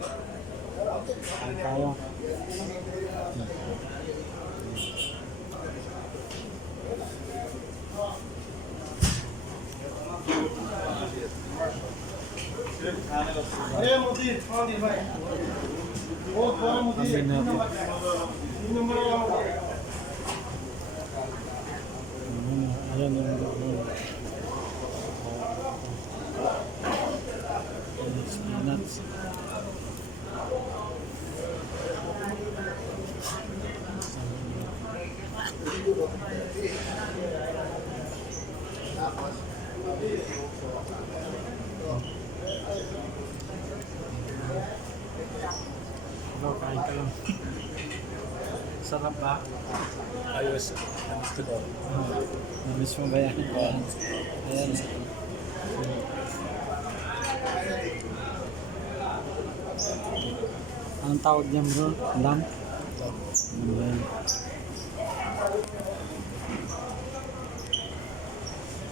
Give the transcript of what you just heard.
Kain tayo. अरे मुदीर भाई वो कौन मुदीर Amin na po. Number Ayan yung nuts. Bro, kain ka lang. Sarap ba? Ayos. Ayos ko daw. Namiss mo ba yan? Ayan. Anong tawag niya bro? Lam? Ayan.